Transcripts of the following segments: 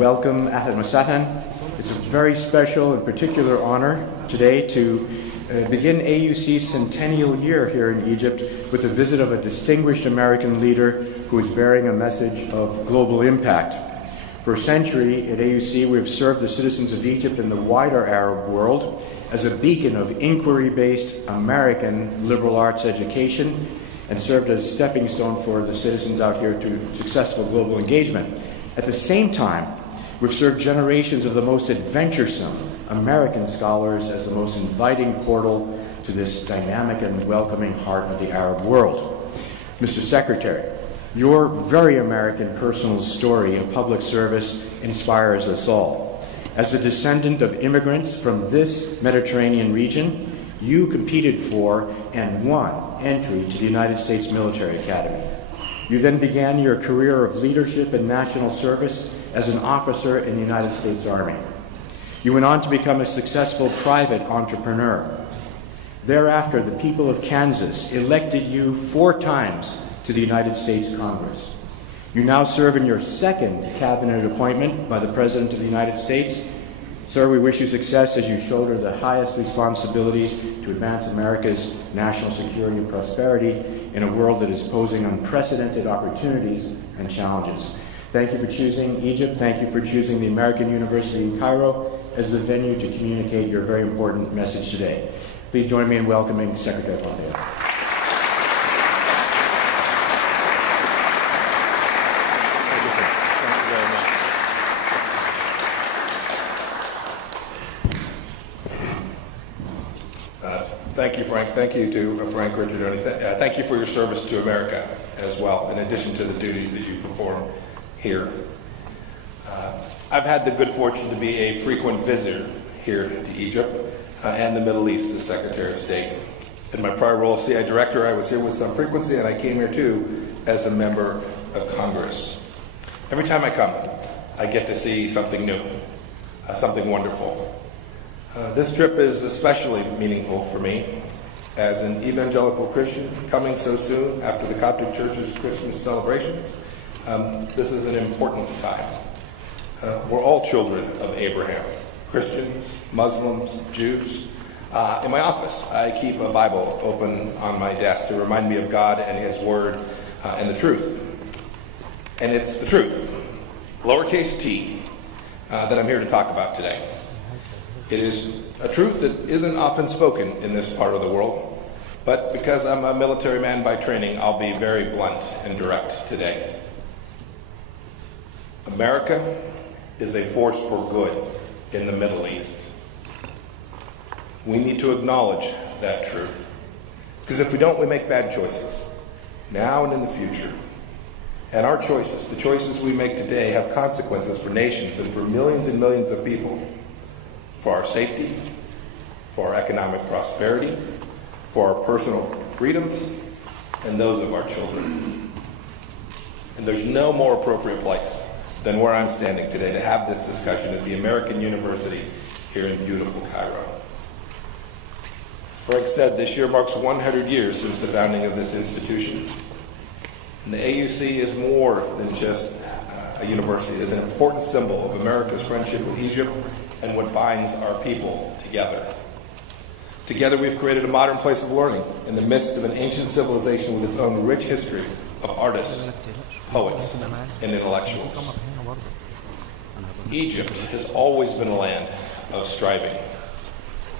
welcome Ahlan wa Sahlan. It's a very special and particular honor today to begin AUC's centennial year here in Egypt with the visit of a distinguished American leader who is bearing a message of global impact. For a century at AUC, we have served the citizens of Egypt and the wider Arab world as a beacon of inquiry-based American liberal arts education and served as a stepping stone for the citizens out here to successful global engagement. At the same time, we've served generations of the most adventuresome American scholars as the most inviting portal to this dynamic and welcoming heart of the Arab world. Mr. Secretary, your very American personal story of public service inspires us all. As a descendant of immigrants from this Mediterranean region, you competed for and won entry to the United States Military Academy. You then began your career of leadership and national service as an officer in the United States Army. You went on to become a successful private entrepreneur. Thereafter, the people of Kansas elected you 4 times to the United States Congress. You now serve in your second cabinet appointment by the President of the United States. Sir, we wish you success as you shoulder the highest responsibilities to advance America's national security and prosperity in a world that is posing unprecedented opportunities and challenges. Thank you for choosing Egypt. Thank you for choosing the American Universit in Cairo as the venue to communicate your very important message today. Please join me in welcoming Secretary Pompeo. Thank you, Frank. Thank you to Frank Richardoni. Thank you for your service to America as well, in addition to the duties that you perform here. I've had the good fortune to be a frequent visitor here to Egypt and the Middle East as Secretary of State. In my prior role as CI Director, I was here with some frequency, and I came here too as a member of Congress. Every time I come, I get to see something new, something wonderful. This trip is especially meaningful for me as an evangelical Christian coming so soon after the Coptic Church's Christmas celebrations. This is an important time. We're all children of Abraham, Christians, Muslims, Jews. In my office, I keep a Bible open on my desk to remind me of God and His Word and the truth. And it's the truth, lowercase t, that I'm here to talk about today. It is a truth that isn't often spoken in this part of the world, but because I'm a military man by training, I'll be very blunt and direct today. America is a force for good in the Middle East. We need to acknowledge that truth, because if we don't, we make bad choices, now and in the future. And our choices, the choices we make today, have consequences for nations and for millions and millions of people. For our safety, for our economic prosperity, for our personal freedoms, and those of our children. And there's no more appropriate place than where I'm standing today to have this discussion at the American Universit here in beautiful Cairo. As Frank said, this year marks 100 years since the founding of this institution. And the AUC is more than just a university. It is an important symbol of America's friendship with Egypt and what binds our people together. Together we've created a modern place of learning in the midst of an ancient civilization with its own rich history of artists, poets, and intellectuals. Egypt has always been a land of striving,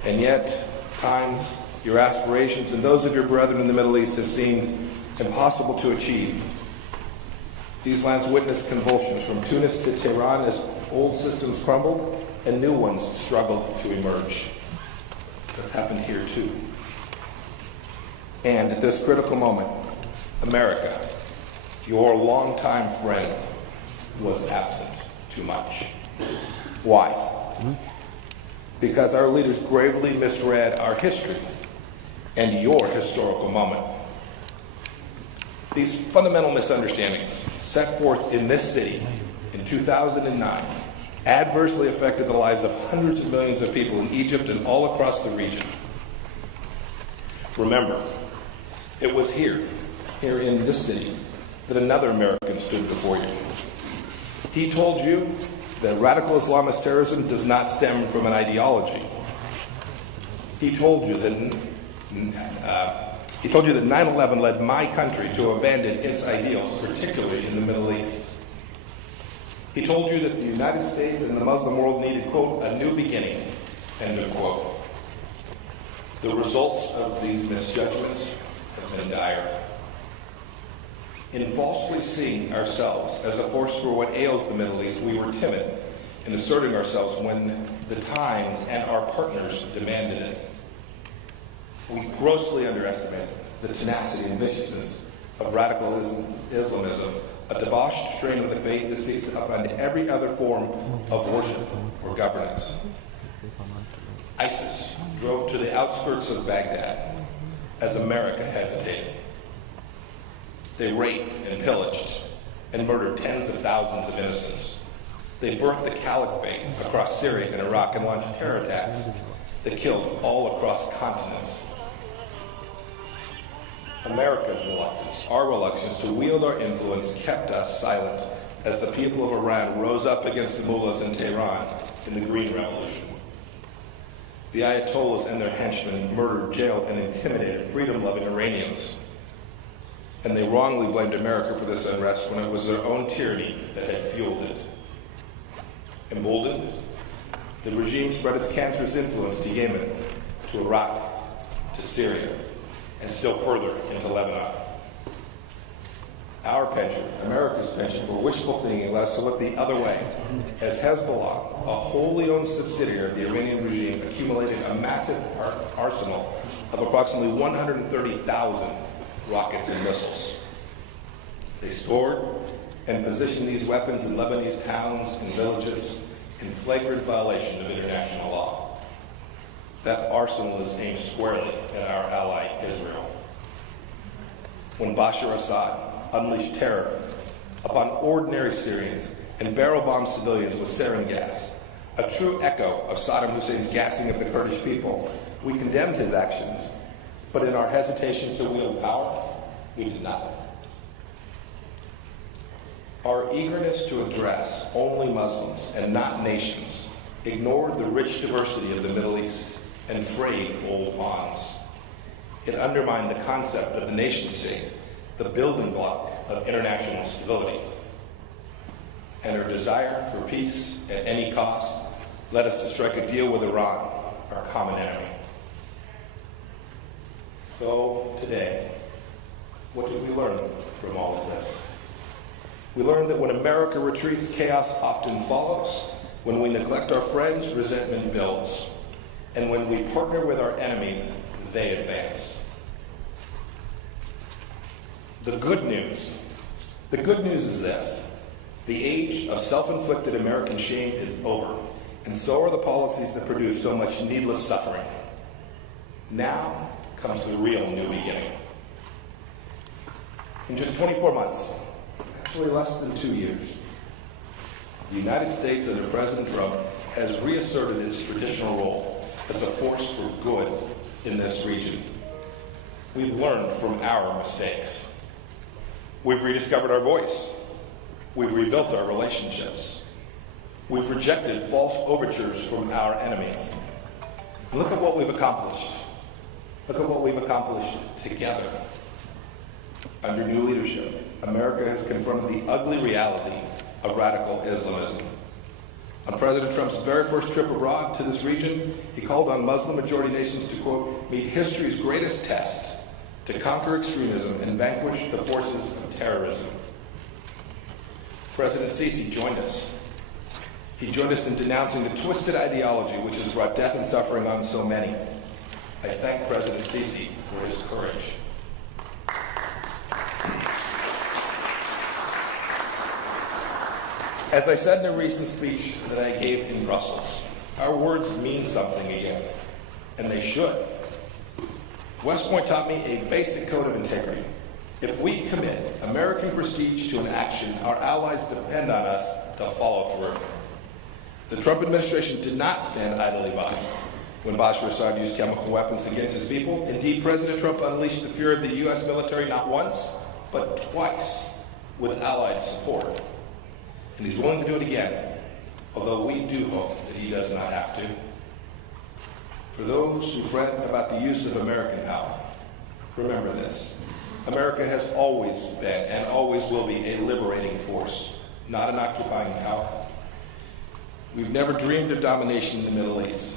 and yet times your aspirations and those of your brethren in the Middle East have seemed impossible to achieve. These lands witnessed convulsions from Tunis to Tehran as old systems crumbled and new ones struggled to emerge. That's happened here too. And at this critical moment, America, your longtime friend, was absent too much. Why? Because our leaders gravely misread our history and your historical moment. These fundamental misunderstandings set forth in this city in 2009 adversely affected the lives of hundreds of millions of people in Egypt and all across the region. Remember, it was here in this city, that another American stood before you. He told you that radical Islamist terrorism does not stem from an ideology. He told you that 9/11 led my country to abandon its ideals, particularly in the Middle East. He told you that the United States and the Muslim world needed, quote, a new beginning, end of quote. The results of these misjudgments have been dire. In falsely seeing ourselves as a force for what ails the Middle East, we were timid in asserting ourselves when the times and our partners demanded it. We grossly underestimated the tenacity and viciousness of radical Islamism, a debauched strain of the faith that seeks to upend every other form of worship or governance. ISIS drove to the outskirts of Baghdad as America hesitated. They raped and pillaged and murdered tens of thousands of innocents. They birthed the caliphate across Syria and Iraq and launched terror attacks that killed all across continents. America's reluctance, our reluctance to wield our influence kept us silent as the people of Iran rose up against the mullahs in Tehran in the Green Revolution. The Ayatollahs and their henchmen murdered, jailed, and intimidated freedom-loving Iranians. And they wrongly blamed America for this unrest when it was their own tyranny that had fueled it. Emboldened, the regime spread its cancerous influence to Yemen, to Iraq, to Syria, and still further into Lebanon. Our penchant, America's penchant for wishful thinking, led us to look the other way, as Hezbollah, a wholly owned subsidiary of the Iranian regime, accumulated a massive arsenal of approximately 130,000 rockets and missiles. They stored and positioned these weapons in Lebanese towns and villages in flagrant violation of international law. That arsenal is aimed squarely at our ally Israel. When Bashar Assad unleashed terror upon ordinary Syrians and barrel-bombed civilians with sarin gas, a true echo of Saddam Hussein's gassing of the Kurdish people, we condemned his actions, but in our hesitation to wield power, we did nothing. Our eagerness to address only Muslims and not nations ignored the rich diversity of the Middle East and frayed old bonds. It undermined the concept of the nation-state, the building block of international stability. And our desire for peace at any cost led us to strike a deal with Iran, our common enemy. So today, what did we learn from all of this? We learned that when America retreats, chaos often follows. When we neglect our friends, resentment builds. And when we partner with our enemies, they advance. The good news is this. The age of self-inflicted American shame is over, and so are the policies that produce so much needless suffering. Now comes the real new beginning. In just 24 months, actually less than 2 years, the United States under President Trump has reasserted its traditional role as a force for good in this region. We've learned from our mistakes. We've rediscovered our voice. We've rebuilt our relationships. We've rejected false overtures from our enemies. Look at what we've accomplished. Look at what we've accomplished together. Under new leadership, America has confronted the ugly reality of radical Islamism. On President Trump's very first trip abroad to this region, he called on Muslim-majority nations to, quote, meet history's greatest test, to conquer extremism and vanquish the forces of terrorism. President Sisi joined us. He joined us in denouncing the twisted ideology which has brought death and suffering on so many. I thank President Sisi for his courage. As I said in a recent speech that I gave in Brussels, our words mean something again, and they should. West Point taught me a basic code of integrity. If we commit American prestige to an action, our allies depend on us to follow through. The Trump administration did not stand idly by when Bashar Assad used chemical weapons against his people. Indeed, President Trump unleashed the fear of the U.S. military not once, but twice with Allied support. And he's willing to do it again, although we do hope that he does not have to. For those who fret about the use of American power, remember this. America has always been and always will be a liberating force, not an occupying power. We've never dreamed of domination in the Middle East.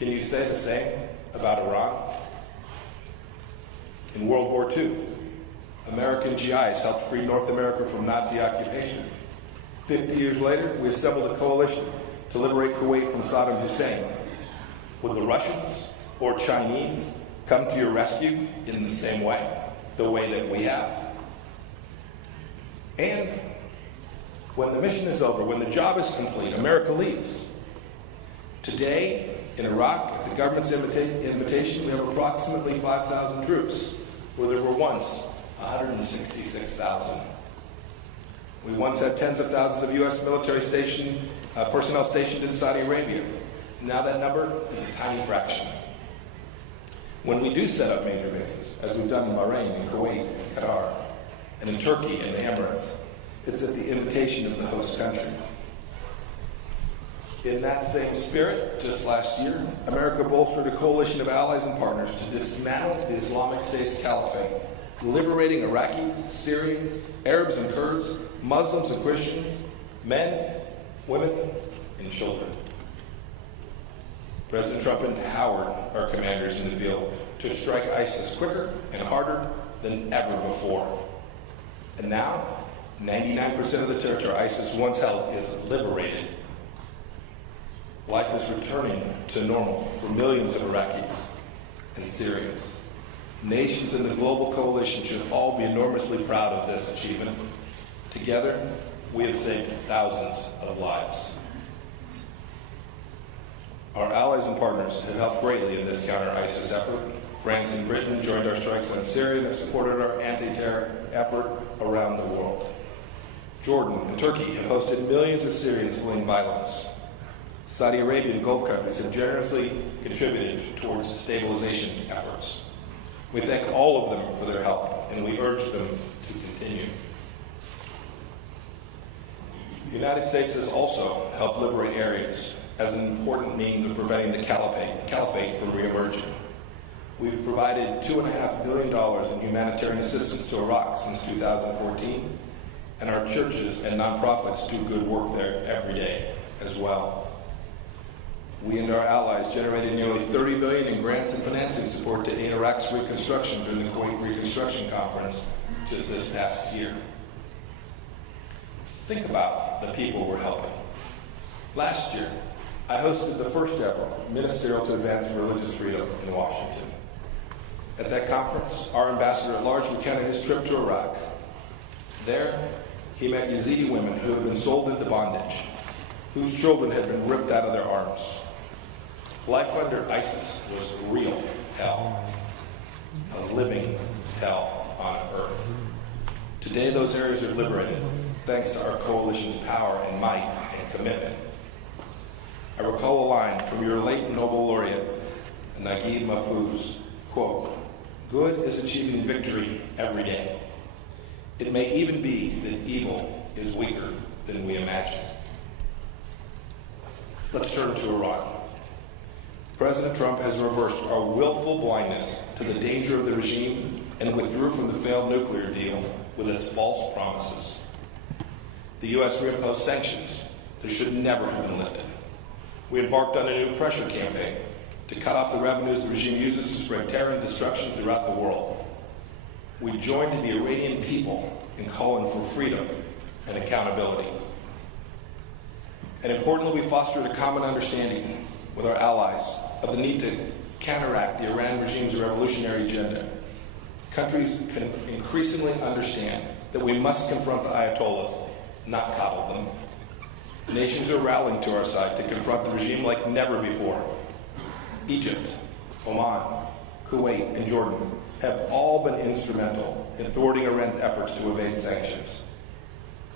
Can you say the same about Iran? In World War II, American GIs helped free North America from Nazi occupation. 50 years later, we assembled a coalition to liberate Kuwait from Saddam Hussein. Would the Russians or Chinese come to your rescue in the same way, the way that we have? And when the mission is over, when the job is complete, America leaves. Today, in Iraq, at the government's invitation, we have approximately 5,000 troops, where there were once 166,000. We once had tens of thousands of U.S. military personnel stationed in Saudi Arabia. Now that number is a tiny fraction. When we do set up major bases, as we've done in Bahrain, in Kuwait, in Qatar, and in Turkey and the Emirates, it's at the invitation of the host country. In that same spirit, just last year, America bolstered a coalition of allies and partners to dismantle the Islamic State's caliphate, liberating Iraqis, Syrians, Arabs and Kurds, Muslims and Christians, men, women, and children. President Trump empowered our commanders in the field to strike ISIS quicker and harder than ever before. And now, 99% of the territory ISIS once held is liberated. Life is returning to normal for millions of Iraqis and Syrians. Nations in the global coalition should all be enormously proud of this achievement. Together, we have saved thousands of lives. Our allies and partners have helped greatly in this counter-ISIS effort. France and Britain joined our strikes on Syria and have supported our anti-terror effort around the world. Jordan and Turkey have hosted millions of Syrians fleeing violence. Saudi Arabia and Gulf countries have generously contributed towards stabilization efforts. We thank all of them for their help, and we urge them to continue. The United States has also helped liberate areas as an important means of preventing the caliphate from reemerging. We've provided $2.5 billion in humanitarian assistance to Iraq since 2014, and our churches and nonprofits do good work there every day as well. We and our allies generated nearly $30 billion in grants and financing support to aid Iraq's reconstruction during the Kuwait Reconstruction Conference just this past year. Think about the people we're helping. Last year, I hosted the first ever Ministerial to Advance Religious Freedom in Washington. At that conference, our ambassador at large recounted his trip to Iraq. There, he met Yazidi women who had been sold into bondage, whose children had been ripped out of their arms. Life under ISIS was real hell, a living hell on earth. Today, those areas are liberated, thanks to our coalition's power and might and commitment. I recall a line from your late Nobel laureate, Naguib Mahfouz, quote, "Good is achieving victory every day. It may even be that evil is weaker than we imagine." Let's turn to Iran. President Trump has reversed our willful blindness to the danger of the regime and withdrew from the failed nuclear deal with its false promises. The U.S. reimposed sanctions that should never have been lifted. We embarked on a new pressure campaign to cut off the revenues the regime uses to spread terror and destruction throughout the world. We joined the Iranian people in calling for freedom and accountability. And importantly, we fostered a common understanding with our allies of the need to counteract the Iran regime's revolutionary agenda. Countries can increasingly understand that we must confront the Ayatollahs, not coddle them. Nations are rallying to our side to confront the regime like never before. Egypt, Oman, Kuwait, and Jordan have all been instrumental in thwarting Iran's efforts to evade sanctions.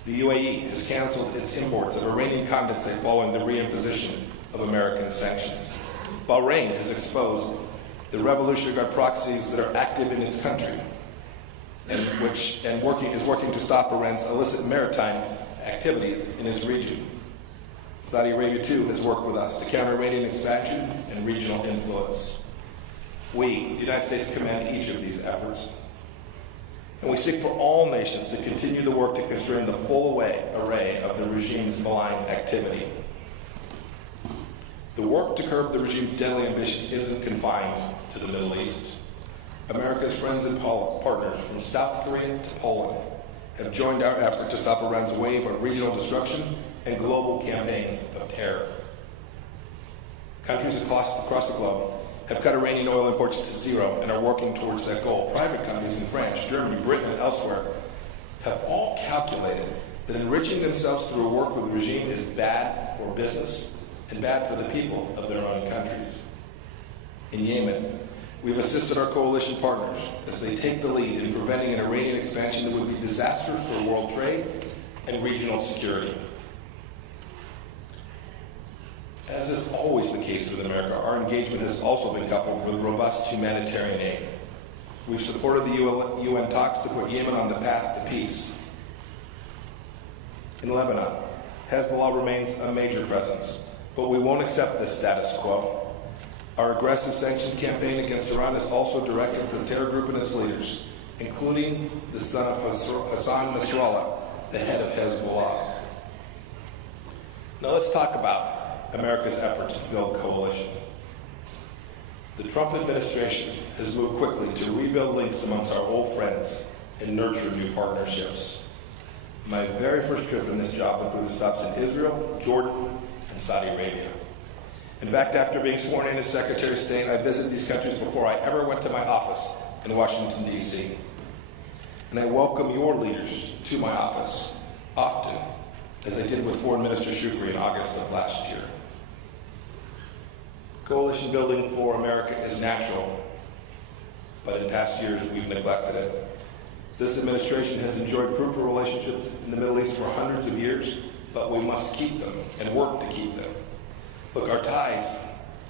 The UAE has canceled its imports of Iranian condensate following the reimposition of American sanctions. Bahrain has exposed the Revolutionary Guard proxies that are active in its country and is working to stop Iran's illicit maritime activities in its region. Saudi Arabia, too, has worked with us to counter Iranian expansion and regional influence. We, the United States, commend each of these efforts. And we seek for all nations to continue the work to constrain the full array of the regime's malign activity. The work to curb the regime's deadly ambitions isn't confined to the Middle East. America's friends and partners from South Korea to Poland have joined our effort to stop Iran's wave of regional destruction and global campaigns of terror. Countries across the globe have cut Iranian oil imports to zero and are working towards that goal. Private companies in France, Germany, Britain, and elsewhere have all calculated that enriching themselves through work with the regime is bad for business and bad for the people of their own countries. In Yemen, we've assisted our coalition partners as they take the lead in preventing an Iranian expansion that would be disastrous for world trade and regional security. As is always the case with America, our engagement has also been coupled with robust humanitarian aid. We've supported the UN talks to put Yemen on the path to peace. In Lebanon, Hezbollah remains a major presence, but we won't accept this status quo. Our aggressive sanctions campaign against Iran is also directed to the terror group and its leaders, including the son of Hassan Nasrallah, the head of Hezbollah. Now let's talk about America's efforts to build coalition. The Trump administration has moved quickly to rebuild links amongst our old friends and nurture new partnerships. My very first trip in this job included stops in Israel, Jordan, and Saudi Arabia. In fact, after being sworn in as Secretary of State, I visited these countries before I ever went to my office in Washington, D.C. And I welcome your leaders to my office often, as I did with Foreign Minister Shukri in August of last year. Coalition building for America is natural, but in past years we've neglected it. This administration has enjoyed fruitful relationships in the Middle East for hundreds of years, but we must keep them and work to keep them. Look, our ties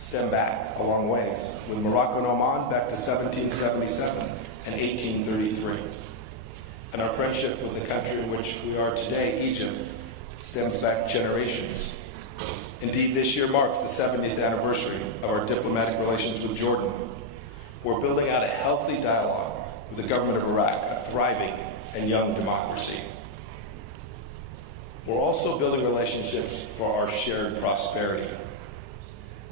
stem back a long ways, with Morocco and Oman back to 1777 and 1833. And our friendship with the country in which we are today, Egypt, stems back generations. Indeed, this year marks the 70th anniversary of our diplomatic relations with Jordan. We're building out a healthy dialogue with the government of Iraq, a thriving and young democracy. We're also building relationships for our shared prosperity.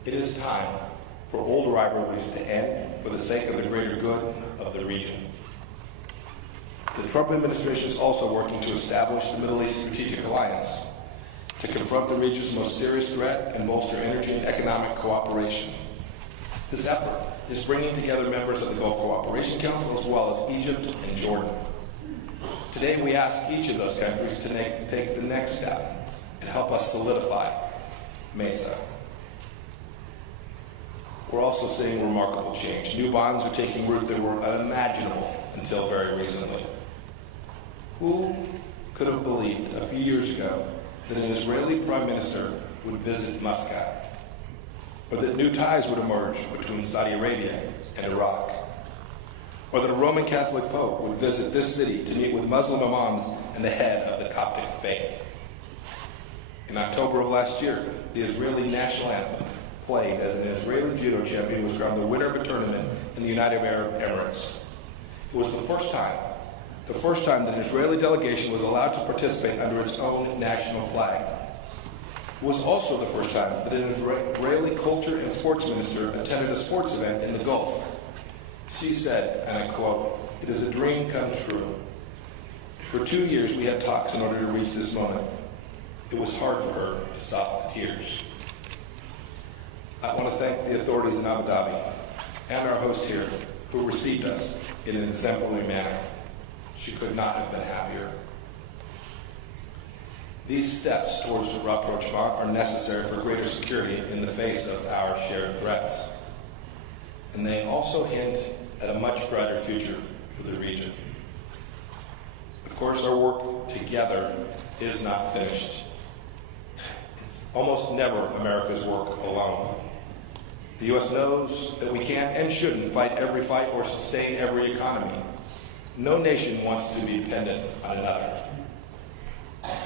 It is time for old rivalries to end for the sake of the greater good of the region. The Trump administration is also working to establish the Middle East Strategic Alliance to confront the region's most serious threat and bolster energy and economic cooperation. This effort is bringing together members of the Gulf Cooperation Council as well as Egypt and Jordan. Today we ask each of those countries to take the next step and help us solidify MESA. We're also seeing remarkable change. New bonds are taking root that were unimaginable until very recently. Who could have believed a few years ago that an Israeli prime minister would visit Muscat, or that new ties would emerge between Saudi Arabia and Iraq, or that a Roman Catholic Pope would visit this city to meet with Muslim imams and the head of the Coptic faith. In October of last year, the Israeli national anthem, played as an Israeli judo champion, was crowned the winner of a tournament in the United Arab Emirates. It was the first time that an Israeli delegation was allowed to participate under its own national flag. It was also the first time that an Israeli culture and sports minister attended a sports event in the Gulf. She said, and I quote, "It is a dream come true. For 2 years we had talks in order to reach this moment. It was hard for her to stop the tears." I want to thank the authorities in Abu Dhabi and our host here who received us in an exemplary manner. She could not have been happier. These steps towards the rapprochement are necessary for greater security in the face of our shared threats. And they also hint at a much brighter future for the region. Of course, our work together is not finished. It's almost never America's work alone. The U.S. knows that we can't and shouldn't fight every fight or sustain every economy. No nation wants to be dependent on another.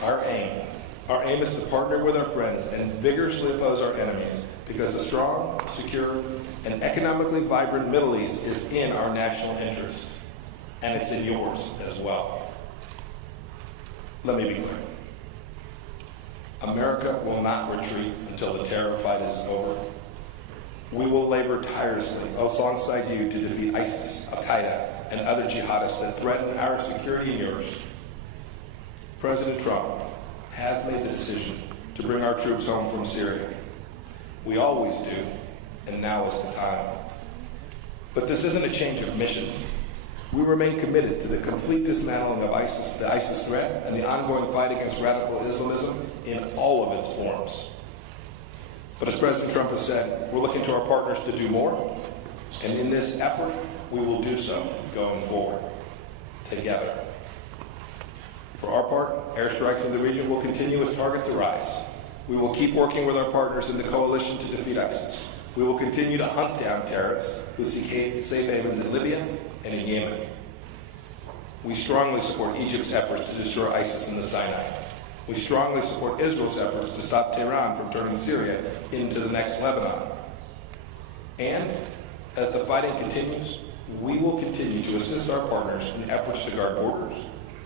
Our aim Our aim is to partner with our friends and vigorously oppose our enemies because a strong, secure, and economically vibrant Middle East is in our national interest, and it's in yours as well. Let me be clear. America will not retreat until the terror fight is over. We will labor tirelessly alongside you to defeat ISIS, Al-Qaeda, and other jihadists that threaten our security and yours. President Trump has made the decision to bring our troops home from Syria. We always do, and now is the time. But this isn't a change of mission. We remain committed to the complete dismantling of the ISIS threat, and the ongoing fight against radical Islamism in all of its forms. But as President Trump has said, we're looking to our partners to do more, and in this effort, we will do so going forward, together. For our part, airstrikes in the region will continue as targets arise. We will keep working with our partners in the coalition to defeat ISIS. We will continue to hunt down terrorists who seek safe havens in Libya and in Yemen. We strongly support Egypt's efforts to destroy ISIS in the Sinai. We strongly support Israel's efforts to stop Tehran from turning Syria into the next Lebanon. And as the fighting continues, we will continue to assist our partners in efforts to guard borders,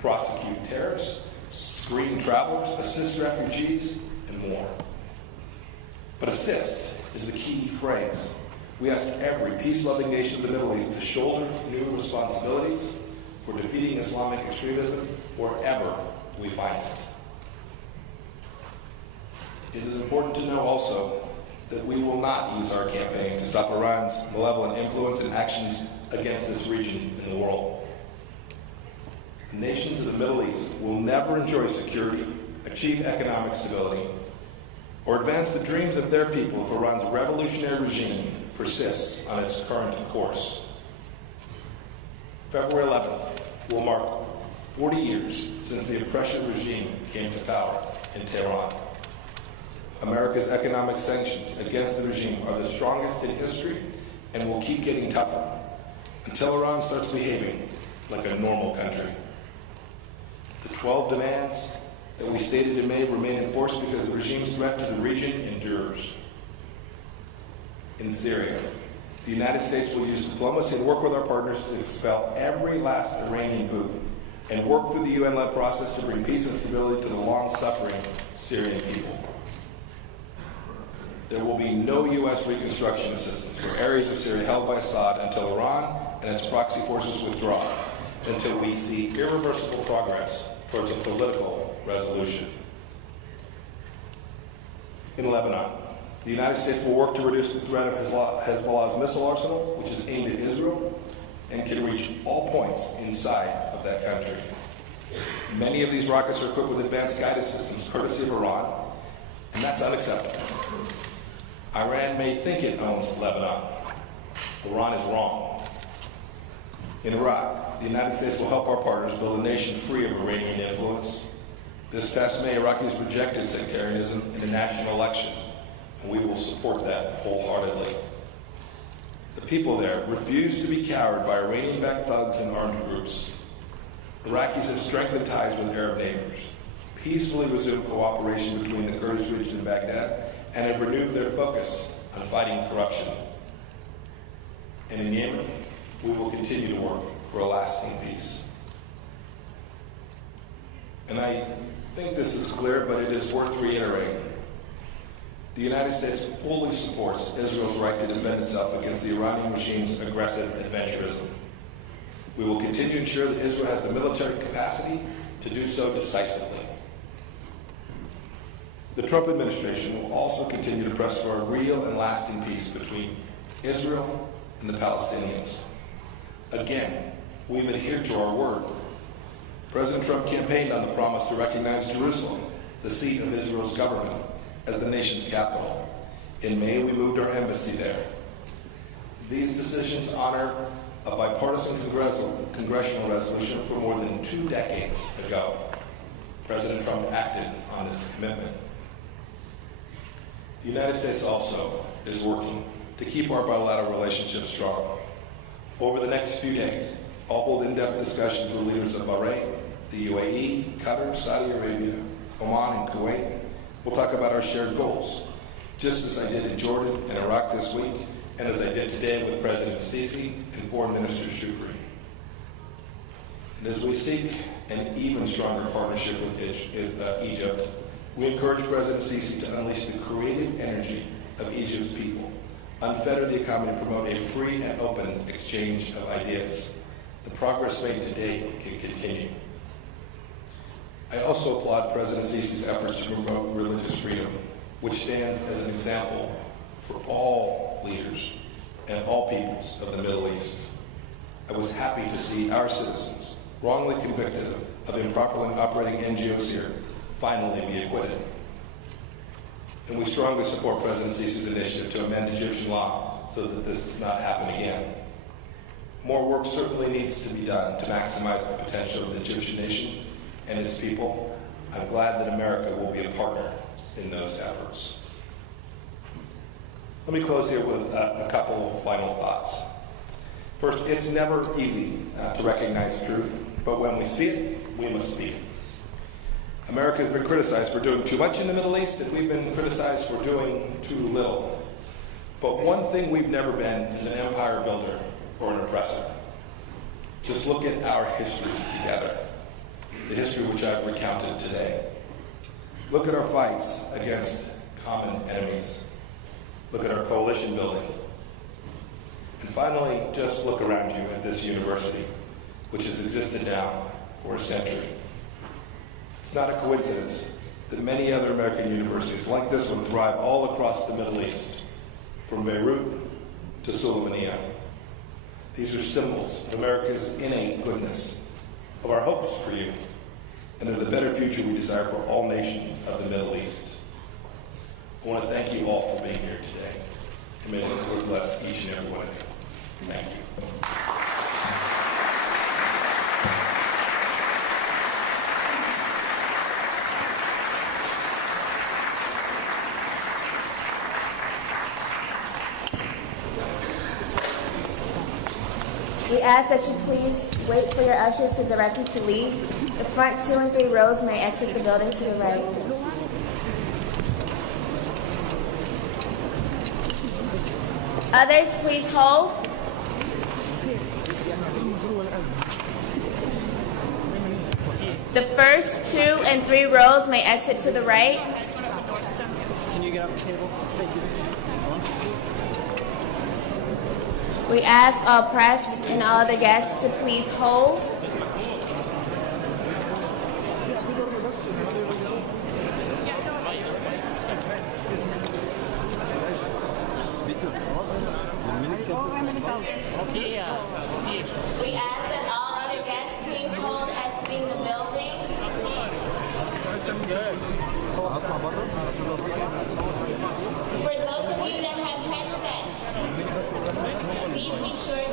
prosecute terrorists, screen travelers, assist refugees, and more. But assist is the key phrase. We ask every peace-loving nation of the Middle East to shoulder new responsibilities for defeating Islamic extremism wherever we find it. It is important to know also that we will not use our campaign to stop Iran's malevolent influence and actions against this region in the world. The nations of the Middle East will never enjoy security, achieve economic stability, or advance the dreams of their people if Iran's revolutionary regime persists on its current course. February 11th will mark 40 years since the oppressive regime came to power in Tehran. America's economic sanctions against the regime are the strongest in history and will keep getting tougher until Iran starts behaving like a normal country. The 12 demands that we stated in May remain in force because the regime's threat to the region endures. In Syria, the United States will use diplomacy and work with our partners to expel every last Iranian boot and work through the UN-led process to bring peace and stability to the long-suffering Syrian people. There will be no U.S. reconstruction assistance for areas of Syria held by Assad until Iran and its proxy forces withdraw, until we see irreversible progress towards a political resolution. In Lebanon, the United States will work to reduce the threat of Hezbollah's missile arsenal, which is aimed at Israel and can reach all points inside of that country. Many of these rockets are equipped with advanced guided systems courtesy of Iran, and that's unacceptable. Iran may think it owns Lebanon. Iran is wrong. In Iraq, the United States will help our partners build a nation free of Iranian influence. This past May, Iraqis rejected sectarianism in a national election, and we will support that wholeheartedly. The people there refuse to be cowed by Iranian-backed thugs and armed groups. Iraqis have strengthened ties with Arab neighbors, peacefully resumed cooperation between the Kurdish region and Baghdad, and have renewed their focus on fighting corruption. And in Yemen, we will continue to work for a lasting peace. And I think this is clear, but it is worth reiterating. The United States fully supports Israel's right to defend itself against the Iranian regime's aggressive adventurism. We will continue to ensure that Israel has the military capacity to do so decisively. The Trump administration will also continue to press for a real and lasting peace between Israel and the Palestinians. Again, we've adhered to our word. President Trump campaigned on the promise to recognize Jerusalem, the seat of Israel's government, as the nation's capital. In May, we moved our embassy there. These decisions honor a bipartisan congressional resolution from more than 2 decades ago. President Trump acted on this commitment. The United States also is working to keep our bilateral relationship strong. Over the next few days, I'll hold in-depth discussions with leaders of Bahrain, the UAE, Qatar, Saudi Arabia, Oman, and Kuwait, we'll talk about our shared goals, just as I did in Jordan and Iraq this week, and as I did today with President Sisi and Foreign Minister Shukri. And as we seek an even stronger partnership with Egypt, we encourage President Sisi to unleash the creative energy of Egypt's people, unfetter the economy, and promote a free and open exchange of ideas. The progress made today can continue. I also applaud President Sisi's efforts to promote religious freedom, which stands as an example for all leaders and all peoples of the Middle East. I was happy to see our citizens, wrongly convicted of improperly operating NGOs here, finally be acquitted. And we strongly support President Sisi's initiative to amend Egyptian law so that this does not happen again. More work certainly needs to be done to maximize the potential of the Egyptian nation and its people. I'm glad that America will be a partner in those efforts. Let me close here with a couple of final thoughts. First, it's never easy to recognize truth, but when we see it, we must speak it. America has been criticized for doing too much in the Middle East, and we've been criticized for doing too little. But one thing we've never been is an empire builder or an oppressor. Just look at our history together, the history which I've recounted today. Look at our fights against common enemies. Look at our coalition building. And finally, just look around you at this university, which has existed now for a century. It's not a coincidence that many other American universities like this one thrive all across the Middle East, from Beirut to Sulaymaniyah. These are symbols of America's innate goodness, of our hopes for you, and of the better future we desire for all nations of the Middle East. I want to thank you all for being here today, and may the Lord bless each and every one of you. Thank you. We ask that you please wait for your ushers to direct you to leave. The front 2 and 3 rows may exit the building to the right. Others, please hold. The first 2 and 3 rows may exit to the right. Can you get off the table? Thank you. We ask all press and all other guests to please hold.